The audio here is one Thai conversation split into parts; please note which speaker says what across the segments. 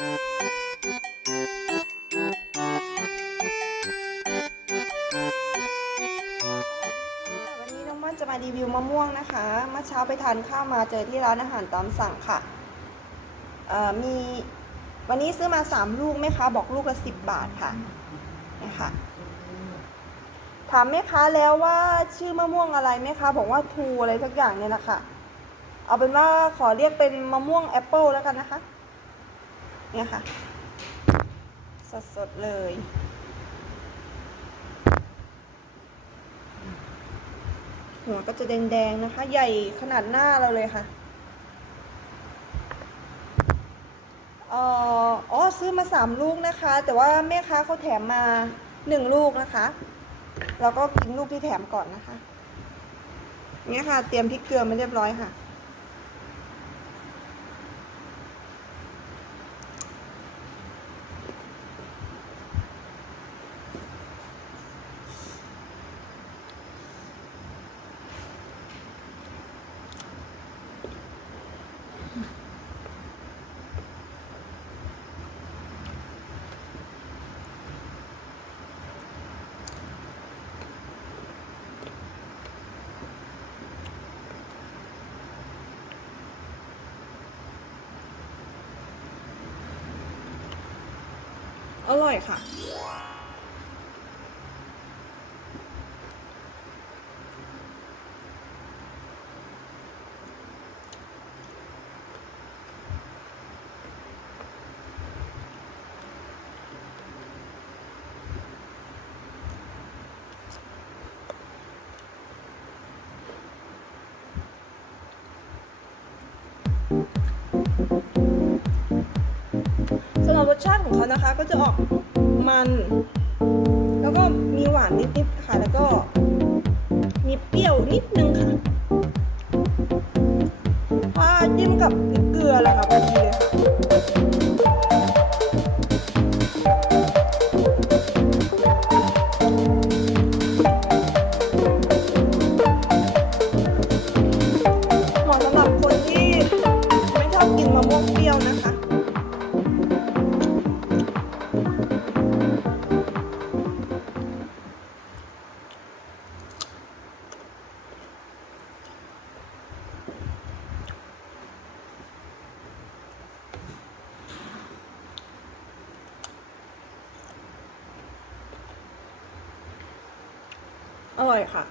Speaker 1: จะมารีวิวมะม่วงนะคะเมื่อเช้าไปทานข้าวมาเจอที่ร้านอาหารตามสั่งค่ะมีวันนี้ซื้อมา3ลูกแม่ค้าบอกลูกละ10บาทค่ะนี่ค่ะถามแม่ค้าแล้วว่าชื่อมะม่วงอะไรแม่ค้าบอกว่าทูอะไรสักอย่างเนี่ยนะคะเอาเป็นว่าขอเรียกเป็นมะม่วงแอปเปิลแล้วกันนะคะ เนี่ยค่ะ สดๆเลย หัวก็จะแดงๆนะคะ ใหญ่ขนาดหน้าเราเลยค่ะเอ่ออ๋อซื้อมาสามลูกนะคะ แต่ว่าแม่ค้าเขาแถมมาหนึ่งลูกนะคะเราก็กินลูกที่แถมก่อนนะคะเนี่ยค่ะ เตรียมพริกเกลือมาเรียบร้อยค่ะ อร่อยค่ะ สำหรับรสชาติของเขานะคะ ก็จะออกมัน แล้วก็มีหวานนิดๆค่ะ แล้วก็มีเปรี้ยวนิดนึงค่ะถ้าจิ้มกับเกลือละค่ะพอดีเลยเหมาะสำหรับ อร่อยค่ะ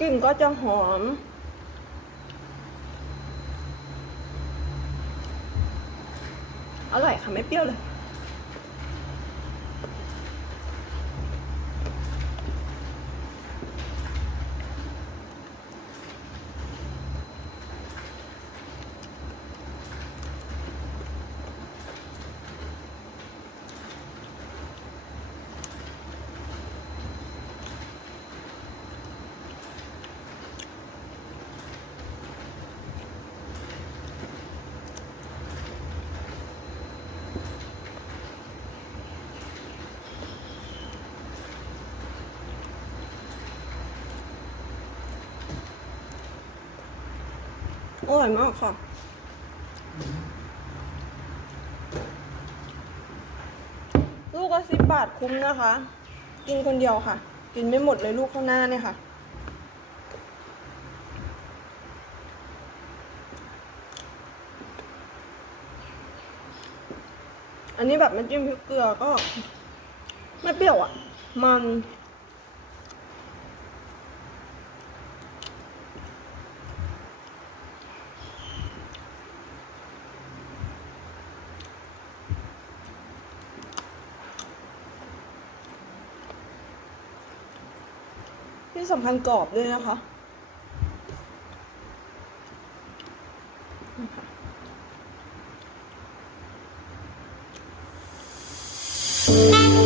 Speaker 1: กลิ่นก็จะหอม อร่อยค่ะ ไม่เปรี้ยวเลย อร่อยมากค่ะ ลูกก็สิบบาทคุ้มนะคะ กินคนเดียวค่ะ กินไม่หมดเลยลูกข้างหน้าเนี่ยค่ะ อันนี้แบบไม่จิ้มพริกเกลือก็ ไม่เปรี้ยวอะ มัน ที่สำคัญกรอบด้วยนะคะอืม